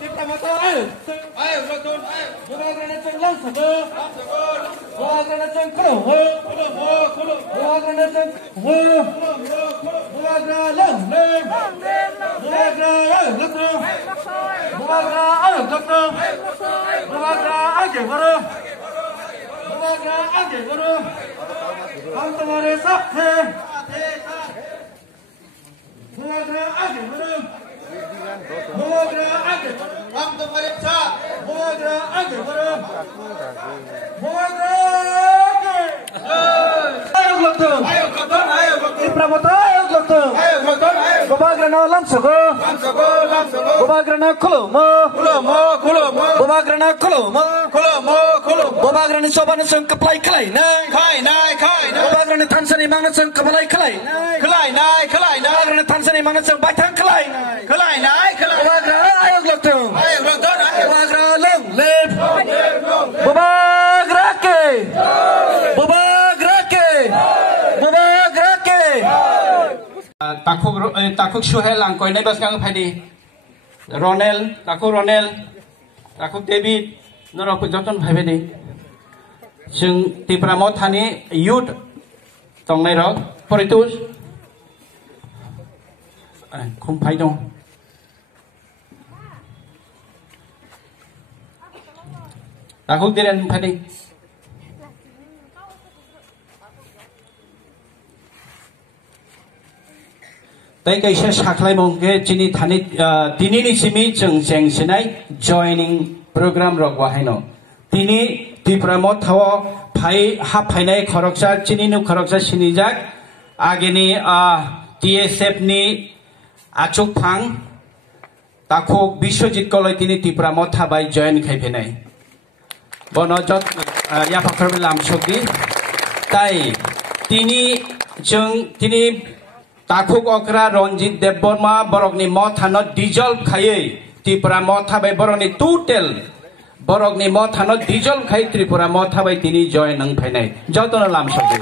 tiếp theo bố ba cái nó chân lăng sờ bơ bố ba cái nó chân khổ hơ bố ba cái nó chân hơ bố ba cái lăng lên bố ba cái lăng lên bố ba cái lăng lên bố ba cái ăn gì vậy bố ba cái ăn gì vậy हम तुम्हारे साथ थे bố ba cái ăn gì vậy bố ba cái ăn gì हम तुम्हारे साथ bố ba cái ăn gì vậy bố ba cái ayo dokter Pramoto ayo dokter bố ba cái nó lăn sờ bố ba cái nó kholo mơ bố ba cái nó kholo mơ bố ba cái nó soba nó sưng cặp lại khai nai bố ba cái nó thanh sani mang nó sưng cặp lại khai nai bố ba cái nó thanh sani mang nó sưng bài thang khai nai bố ba cái ayo dokter bố ba cái lông lep bố ba cái bố ba cái takuk Suhail ang koy nebas kang phadi Ronel takuk David noro ko joton phadi sing tipramot thani youth tong nai rok poritus khum phai dong takuk diren phadi Tay kay siya saklay mong ke chini thani tini ni simi chung jeng sinai joining program rok wahino tini tipramot thawo phai ha phainai khoroksa chini nu khoroksa sinijak ageni TSF ni achuk phang takuk Biswajit koloi tini tipramot thabai join khaiphenai bono jot ya pakhar lam shokdi tai tini takuk okra Ranjit Debborma borokni mothanot dissolve khaye Tripura mothabai borokni total borokni mothanot dissolve khai Tripura mothabai tini join nang phainai jotona lam shokdi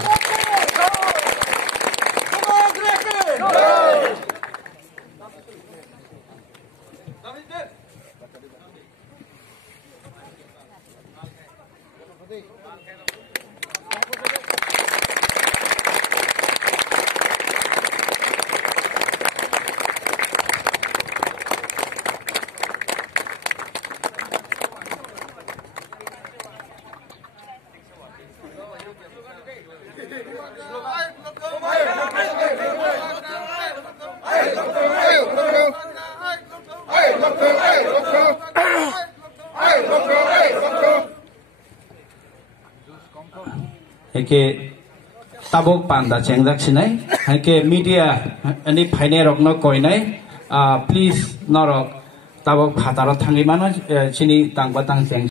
Hake tabok panda chengjak sinai hake media ani phaine rok no koinai please norok tabok phataro thangi mano chini tangba tang cheng